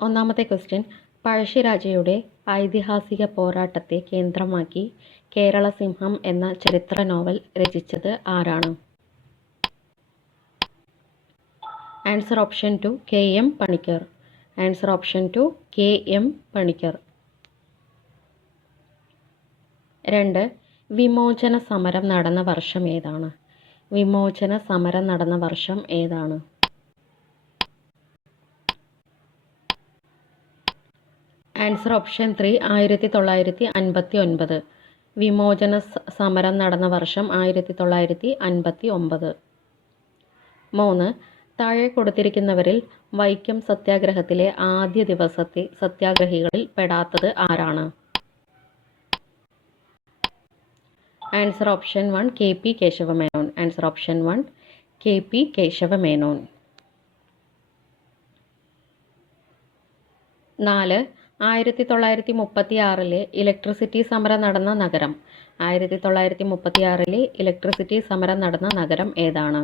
ഒന്നാമത്തെ ക്വസ്റ്റ്യൻ, പഴശ്ശിരാജയുടെ ഐതിഹാസിക പോരാട്ടത്തെ കേന്ദ്രമാക്കി കേരള സിംഹം എന്ന ചരിത്ര നോവൽ രചിച്ചത് ആരാണ്? Answer option 2 KM Panicker. Answer option 2 KM Panicker. 2. വിമോചന സമരം നടന്ന വർഷം ഏതാണ്? വിമോചന സമരം നടന്ന വർഷം ഏതാണ്? Answer option 3 1959. വിമോചന സമരം നടന്ന വർഷം 1959. 3. താഴെ കൊടുത്തിരിക്കുന്നവരിൽ വൈക്കം സത്യാഗ്രഹത്തിലെ ആദ്യ ദിവസത്തെ സത്യാഗ്രഹികളിൽ പെടാത്തത് ആരാണ്? Answer option 1 KP Kesava Menon. Answer option 1 KP Kesava Menon. 4. 1936 electricity സമരം നടന്ന നഗരം. 1936 ഇലക്ട്രിസിറ്റി സമരം നടന്ന നഗരം ഏതാണ്?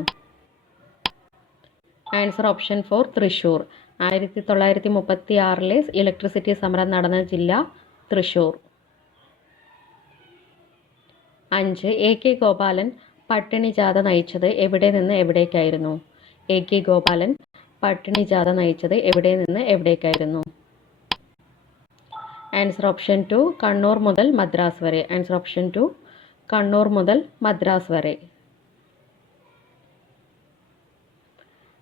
Answer option 4 Thrissur. 1936 ഇലക്ട്രിസിറ്റി സമരം നടന്ന ജില്ല തൃശ്ശൂർ. 5. AK ഗോപാലൻ പട്ടിണി ജാഥ നയിച്ചത് എവിടെ നിന്ന് എവിടേക്കായിരുന്നു? AK ഗോപാലൻ പട്ടിണി ജാഥ നയിച്ചത് എവിടെ നിന്ന് എവിടേക്കായിരുന്നു? ആൻസർ ഓപ്ഷൻ 2 കണ്ണൂർ മുതൽ മദ്രാസ് വരെ. ആൻസർ ഓപ്ഷൻ 2 കണ്ണൂർ മുതൽ മദ്രാസ് വരെ.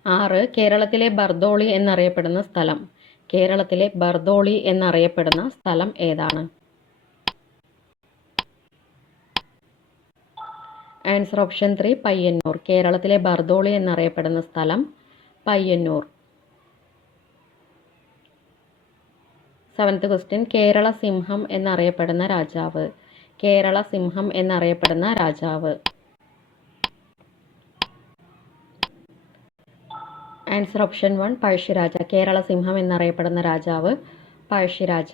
6. കേരളത്തിലെ ബർദോളി എന്നറിയപ്പെടുന്ന സ്ഥലം. കേരളത്തിലെ ബർദോളി എന്നറിയപ്പെടുന്ന സ്ഥലം ഏതാണ്? Answer option 3 Payyanur. കേരളത്തിലെ ബർദോളി എന്നറിയപ്പെടുന്ന സ്ഥലം പയ്യന്നൂർ. 7th ക്വസ്റ്റ്യൻ, കേരള സിംഹം എന്നറിയപ്പെടുന്ന രാജാവ്. കേരള സിംഹം എന്നറിയപ്പെടുന്ന രാജാവ്. Answer option 1 Pazhassiraja. കേരള സിംഹം എന്നറിയപ്പെടുന്ന രാജാവ് പഴശ്ശിരാജ.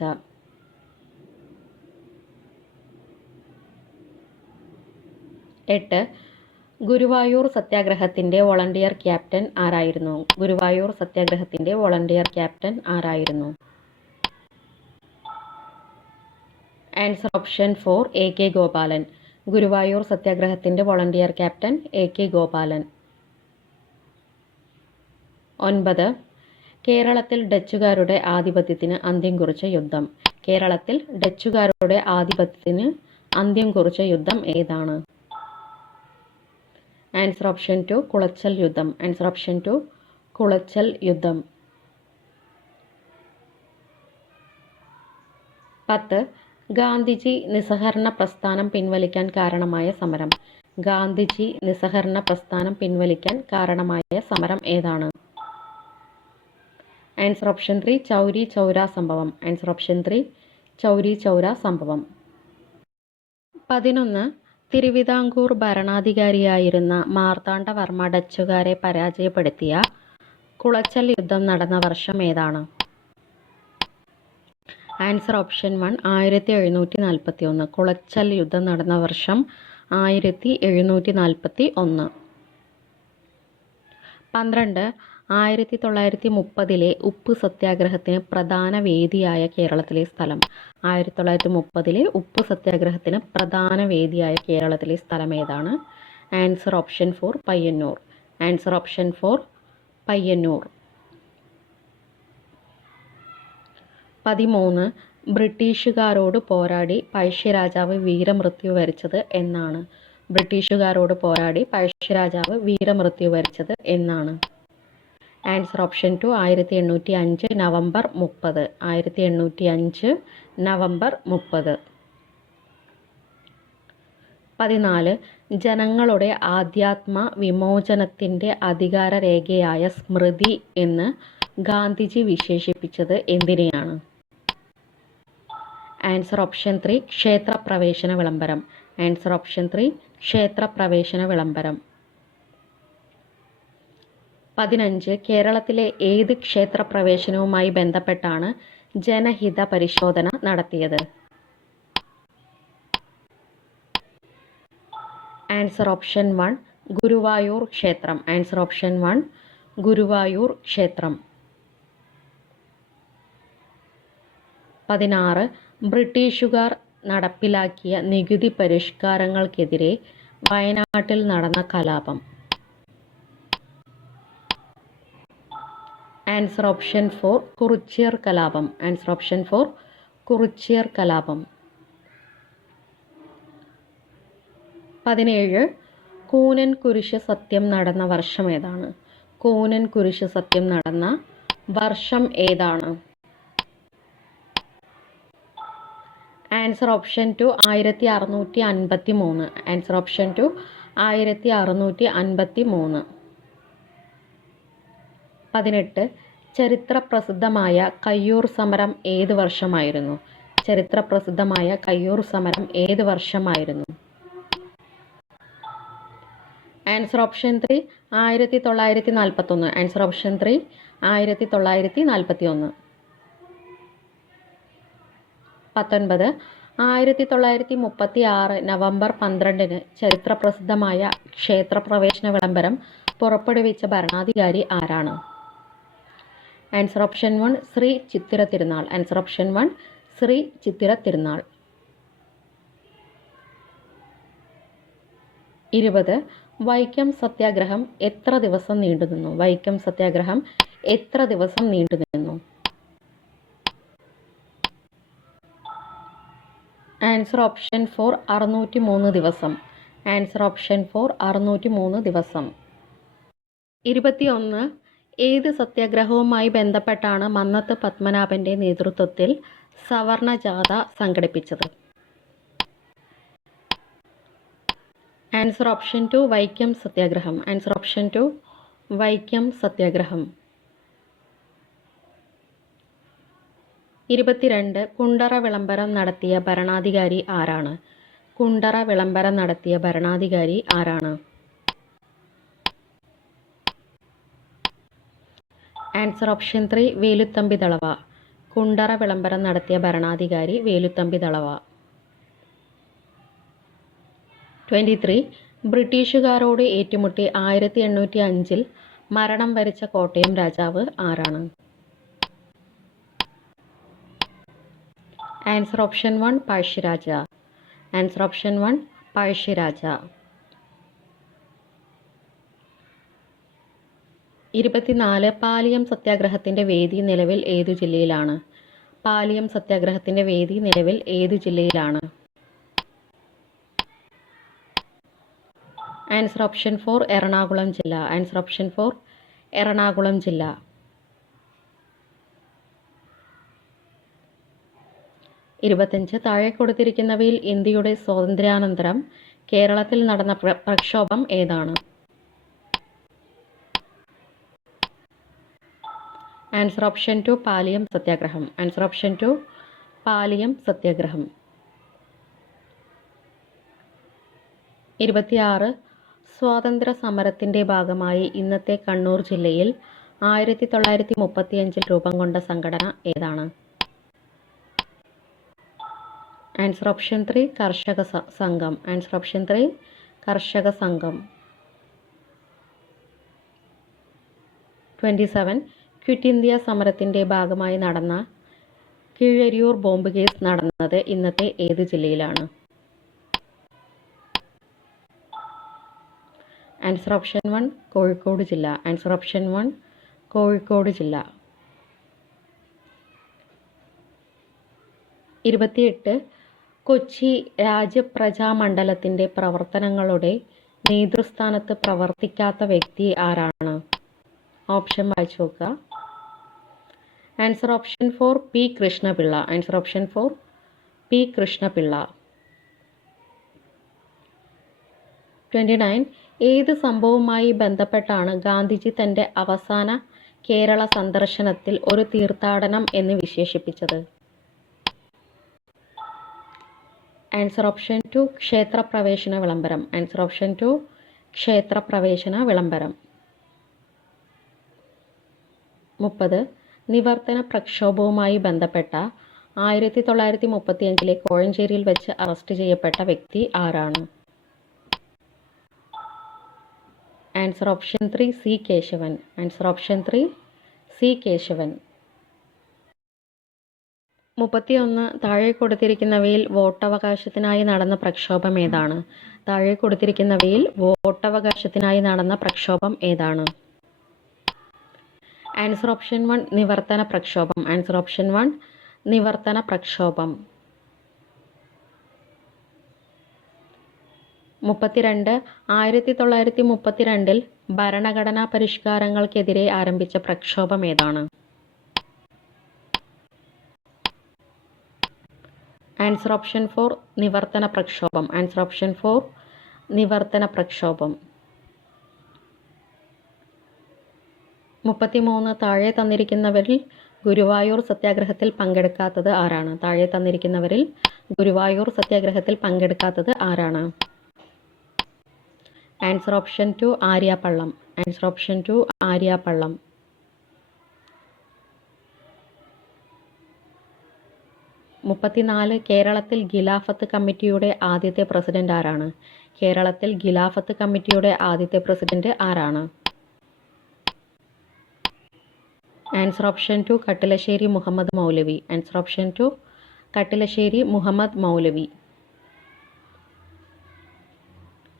8. ഗുരുവായൂർ സത്യാഗ്രഹത്തിന്റെ വോളണ്ടിയർ ക്യാപ്റ്റൻ ആരായിരുന്നു? ഗുരുവായൂർ സത്യാഗ്രഹത്തിന്റെ വോളണ്ടിയർ ക്യാപ്റ്റൻ ആരായിരുന്നു? Answer option 4 AK Gopalan. Guruvayur സത്യാഗ്രഹത്തിന്റെ വോളണ്ടിയർ ക്യാപ്റ്റൻ AK ഗോപാലൻ. 9. കേരളത്തിൽ ഡച്ചുകാരുടെ ആധിപത്യത്തിന് അന്ത്യം കുറിച്ച യുദ്ധം. കേരളത്തിൽ ഡച്ചുകാരുടെ ആധിപത്യത്തിന് അന്ത്യം കുറിച്ച യുദ്ധം ഏതാണ്? ആൻസർ ഓപ്ഷൻ 2 കുളച്ചൽ യുദ്ധം. ആൻസർ ഓപ്ഷൻ 2 കുളച്ചൽ യുദ്ധം. 10. ഗാന്ധിജി നിസ്സഹകരണ പ്രസ്ഥാനം പിൻവലിക്കാൻ കാരണമായ സമരം. ഗാന്ധിജി നിസ്സഹകരണ പ്രസ്ഥാനം പിൻവലിക്കാൻ കാരണമായ സമരം ഏതാണ്? ആൻസർ ഓപ്ഷൻ 3 ചൗരി ചൗര സംഭവം. ആൻസർ ഓപ്ഷൻ 3 ചൗരി ചൗര സംഭവം. 11. തിരുവിതാംകൂർ ഭരണാധികാരിയായിരുന്ന മാർത്താണ്ഡവർമ്മ ഡച്ചുകാരെ പരാജയപ്പെടുത്തിയ കുളച്ചൽ യുദ്ധം നടന്ന വർഷം ഏതാണ്? Answer option 1 1741. കുളച്ചൽ യുദ്ധം നടന്ന വർഷം 1741. 12. 1930 ഉപ്പ് സത്യാഗ്രഹത്തിന് പ്രധാന വേദിയായ കേരളത്തിലെ സ്ഥലം. 1930 ഉപ്പ് സത്യാഗ്രഹത്തിന് പ്രധാന വേദിയായ കേരളത്തിലെ സ്ഥലം ഏതാണ്? Answer option 4 Payyanur. Answer option 4 Payyanur. 13. ബ്രിട്ടീഷുകാരോട് പോരാടി പഴശ്ശിരാജാവ് വീരമൃത്യു വരിച്ചത് എന്നാണ്? ബ്രിട്ടീഷുകാരോട് പോരാടി പഴശ്ശിരാജാവ് വീരമൃത്യു വരിച്ചത് എന്നാണ്? Answer option 2 1805 November 30. 1805 നവംബർ 30. 14. ജനങ്ങളുടെ ആധ്യാത്മ വിമോചനത്തിൻ്റെ അധികാര രേഖയായ സ്മൃതി എന്ന് ഗാന്ധിജി വിശേഷിപ്പിച്ചത് എന്തിനെയാണ്? ആൻസർ ഓപ്ഷൻ 3 ക്ഷേത്രപ്രവേശന വിളംബരം. ആൻസർ ഓപ്ഷൻ 3 ക്ഷേത്രപ്രവേശന വിളംബരം. 15. കേരളത്തിലെ ഏത് ക്ഷേത്രപ്രവേശനവുമായി ബന്ധപ്പെട്ടാണ് ജനഹിത പരിശോധന നടത്തിയത്? ആൻസർ ഓപ്ഷൻ 1 ഗുരുവായൂർ ക്ഷേത്രം. ആൻസർ ഓപ്ഷൻ 1 ഗുരുവായൂർ ക്ഷേത്രം. 16 ബ്രിട്ടീഷുകാർ നടപ്പിലാക്കിയ നികുതി പരിഷ്കാരങ്ങൾക്കെതിരെ വയനാട്ടിൽ നടന്ന കലാപം. ആൻസർ ഓപ്ഷൻ 4 കുറിച്യർ കലാപം. ആൻസർ ഓപ്ഷൻ 4 കുറിച്യർ കലാപം. 17 കൂനൻ കുരിശ് സത്യം നടന്ന വർഷം ഏതാണ്? കൂനൻ കുരിശ് സത്യം നടന്ന വർഷം ഏതാണ്? Answer option 2 1653. Answer option 2 1653. 18 ചരിത്ര പ്രസിദ്ധമായ കയ്യൂർ സമരം ഏത് വർഷമായിരുന്നു? ചരിത്ര പ്രസിദ്ധമായ കയ്യൂർ സമരം ഏത് വർഷമായിരുന്നു? Answer option 3 1941. Answer option 3 1941. 19 1936 November 12 ചരിത്ര പ്രസിദ്ധമായ ക്ഷേത്രപ്രവേശന വിളംബരം പുറപ്പെടുവിച്ച ഭരണാധികാരി ആരാണ്? Answer option 1 Shri Chithira Thirunal. Answer option 1 Shri Chithira Thirunal. 20 Vaikom സത്യാഗ്രഹം എത്ര ദിവസം നീണ്ടുനിന്നു? വൈക്കം സത്യാഗ്രഹം എത്ര ദിവസം നീണ്ടുനിന്നു? ആൻസർ ഓപ്ഷൻ 4 603 ദിവസം. ആൻസർ ഓപ്ഷൻ 4 603 ദിവസം. 21 ഏത് സത്യാഗ്രഹവുമായി ബന്ധപ്പെട്ടാണ് മന്നത്ത് പത്മനാഭന്റെ നേതൃത്വത്തിൽ സവർണ ജാഥ സംഘടിപ്പിച്ചത്? ആൻസർ ഓപ്ഷൻ 2 വൈക്കം സത്യാഗ്രഹം. ആൻസർ ഓപ്ഷൻ 2 വൈക്കം സത്യാഗ്രഹം. 22 കുണ്ടറ വിളംബരം നടത്തിയ ഭരണാധികാരി ആരാണ്? കുണ്ടറ വിളംബരം നടത്തിയ ഭരണാധികാരി ആരാണ്? Answer option 3 Veluthampi Dalawa. കുണ്ടറ വിളംബരം നടത്തിയ ഭരണാധികാരി വേലുത്തമ്പി ദളവ. 23 ബ്രിട്ടീഷുകാരോട് ഏറ്റുമുട്ടി 1805 മരണം വരിച്ച കോട്ടയം രാജാവ് ആരാണ്? Answer option 1 Pazhassiraja. Answer option 1 Pazhassiraja. 24 Paliyam സത്യാഗ്രഹത്തിന്റെ വേദി നിലവിൽ ഏതു ജില്ലയിലാണ്? പാലിയം സത്യാഗ്രഹത്തിന്റെ വേദി നിലവിൽ ഏതു ജില്ലയിലാണ്? ആൻസർ ഓപ്ഷൻ 4 എറണാകുളം ജില്ല. ആൻസർ ഓപ്ഷൻ 4 എറണാകുളം ജില്ല. 25 താഴെ കൊടുത്തിരിക്കുന്നവയിൽ ഇന്ത്യയുടെ സ്വാതന്ത്ര്യാനന്തരം കേരളത്തിൽ നടന്ന പ്രക്ഷോഭം ഏതാണ്? ആൻസർ ഓപ്ഷൻ 2 പാലിയം സത്യാഗ്രഹം. ആൻസർ ഓപ്ഷൻ 2 പാലിയം സത്യാഗ്രഹം. 26 സ്വാതന്ത്ര്യ സമരത്തിന്റെ ഭാഗമായി ഇന്നത്തെ കണ്ണൂർ ജില്ലയിൽ 1935 രൂപം കൊണ്ട സംഘടന ഏതാണ്? ആൻസർ ഓപ്ഷൻ 3 കർഷക സംഘം. ആൻസർ ഓപ്ഷൻ 3 കർഷക സംഘം. 27 ക്വിറ്റ് ഇന്ത്യ സമരത്തിന്റെ ഭാഗമായി നടന്ന കീഴരിയൂർ ബോംബ് കേസ് നടന്നത് ഇന്നത്തെ ഏത് ജില്ലയിലാണ്? ആൻസർ ഓപ്ഷൻ 1 കോഴിക്കോട് ജില്ല. ആൻസർ ഓപ്ഷൻ 1 കോഴിക്കോട് ജില്ല. 28 കൊച്ചി രാജപ്രജാമണ്ഡലത്തിന്റെ പ്രവർത്തനങ്ങളുടെ നേതൃസ്ഥാനത്ത് പ്രവർത്തിക്കാത്ത വ്യക്തി ആരാണ്? ഓപ്ഷൻ വായിച്ചു നോക്കുക. Answer option 4 P Krishna Pillai. Answer option 4 P Krishna Pillai. 29 ഏത് സംഭവവുമായി ബന്ധപ്പെട്ടാണ് ഗാന്ധിജി തന്റെ അവസാന കേരള സന്ദർശനത്തിൽ ഒരു തീർത്ഥാടനം എന്ന് വിശേഷിപ്പിച്ചത്? ആൻസർ ഓപ്ഷൻ 2 ക്ഷേത്രപ്രവേശന വിളംബരം. ആൻസർ ഓപ്ഷൻ 2 ക്ഷേത്രപ്രവേശന വിളംബരം. 30 നിവർത്തന പ്രക്ഷോഭവുമായി ബന്ധപ്പെട്ട 1935 കോഴഞ്ചേരിയിൽ വെച്ച് അറസ്റ്റ് ചെയ്യപ്പെട്ട വ്യക്തി ആരാണ്? Answer option 3 C Kesavan. Answer option 3 C Kesavan. 31 താഴെ കൊടുത്തിരിക്കുന്നവയിൽ വോട്ടവകാശത്തിനായി നടന്ന പ്രക്ഷോഭം ഏതാണ്? താഴെ കൊടുത്തിരിക്കുന്നവയിൽ വോട്ടവകാശത്തിനായി നടന്ന പ്രക്ഷോഭം ഏതാണ്? ആൻസർ ഓപ്ഷൻ 1 നിവർത്തന പ്രക്ഷോഭം. ആൻസർ ഓപ്ഷൻ 1 നിവർത്തന പ്രക്ഷോഭം. 32 1932 ഭരണഘടനാ പരിഷ്കാരങ്ങൾക്കെതിരെ ആരംഭിച്ച പ്രക്ഷോഭം ഏതാണ്? ആൻസർ ഓപ്ഷൻ 4 നിവർത്തന പ്രക്ഷോഭം. ആൻസർ ഓപ്ഷൻ 4 നിവർത്തന പ്രക്ഷോഭം. 33 താഴെ തന്നിരിക്കുന്നവരിൽ ഗുരുവായൂർ സത്യാഗ്രഹത്തിൽ പങ്കെടുക്കാത്തത് ആരാണ്? താഴെ തന്നിരിക്കുന്നവരിൽ ഗുരുവായൂർ സത്യാഗ്രഹത്തിൽ പങ്കെടുക്കാത്തത് ആരാണ്? Answer option 2 Aryapallam. Answer option 2 Aryapallam. 34 കേരളത്തിൽ ഖിലാഫത്ത് കമ്മിറ്റിയുടെ ആദ്യത്തെ പ്രസിഡന്റ് ആരാണ്? കേരളത്തിൽ ഖിലാഫത്ത് കമ്മിറ്റിയുടെ ആദ്യത്തെ പ്രസിഡന്റ് ആരാണ്? ആൻസർ ഓപ്ഷൻ 2 കട്ടിലശ്ശേരി മുഹമ്മദ് മൗലവി. ആൻസർ ഓപ്ഷൻ 2 കട്ടിലശ്ശേരി മുഹമ്മദ് മൗലവി.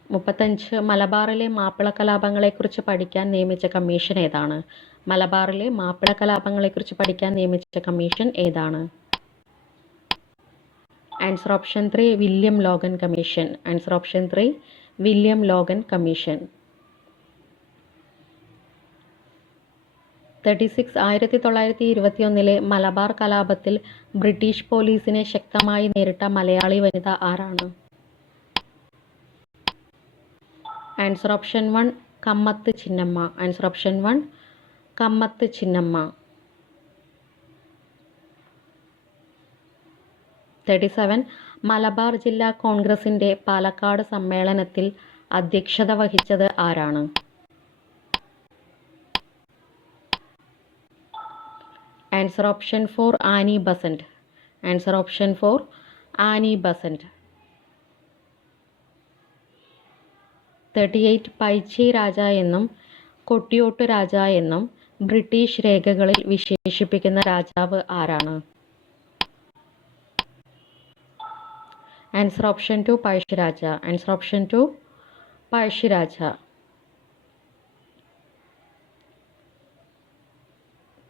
35 മലബാറിലെ മാപ്പിള കലാപങ്ങളെക്കുറിച്ച് പഠിക്കാൻ നിയമിച്ച കമ്മീഷൻ ഏതാണ്? മലബാറിലെ മാപ്പിള കലാപങ്ങളെക്കുറിച്ച് പഠിക്കാൻ നിയമിച്ച കമ്മീഷൻ ഏതാണ്? Answer option 3 William Logan commission. Answer option 3 William Logan commission. 36 1921 Malabar കലാപത്തിൽ ബ്രിട്ടീഷ് പോലീസിനെ ശക്തമായി നേരിട്ട മലയാളി വനിത ആരാണ്? Answer option 1 Kamath Chinnamma. Answer option 1 Kamath Chinnamma. 37 Malabar ജില്ലാ കോൺഗ്രസിന്റെ പാലക്കാട് സമ്മേളനത്തിൽ അധ്യക്ഷത വഹിച്ചത് ആരാണ്? Answer option 4 Annie Besant. Answer option 4 Annie Besant. 38 Paichi രാജ എന്നും കൊട്ടിയോട്ട് രാജ എന്നും ബ്രിട്ടീഷ് രേഖകളിൽ വിശേഷിപ്പിക്കുന്ന രാജാവ് ആരാണ്? Answer option 2 Pazhassiraja. Answer option 2 Pazhassiraja.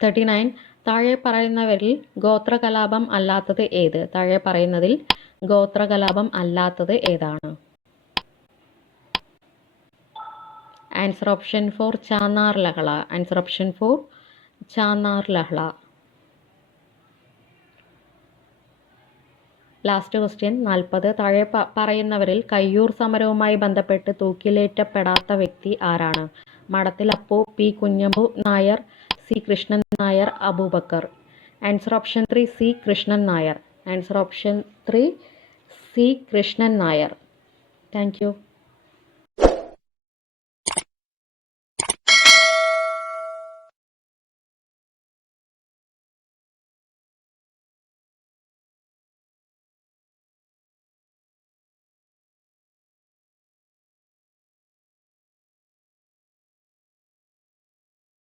39 താഴെ പറയുന്നവരിൽ ഗോത്രകലാപം അല്ലാത്തത് ഏത്? താഴെ പറയുന്നതിൽ ഗോത്രകലാപം അല്ലാത്തത് ഏതാണ്? ആൻസർ ഓപ്ഷൻ 4 ചാന്നാർ ലഹള. ആൻസർ ഓപ്ഷൻ 4 ചാന്നാർ ലഹള. ലാസ്റ്റ് ക്വസ്റ്റ്യൻ 40 താഴെ പറയുന്നവരിൽ കയ്യൂർ സമരവുമായി ബന്ധപ്പെട്ട് തൂക്കിലേറ്റപ്പെടാത്ത വ്യക്തി ആരാണ്? Madathil Appu, P Kunhambu Nair, C Krishnan Nair, Abubakar. Answer option 3 C Krishnan Nair. Answer option 3 C Krishnan Nair. Thank U.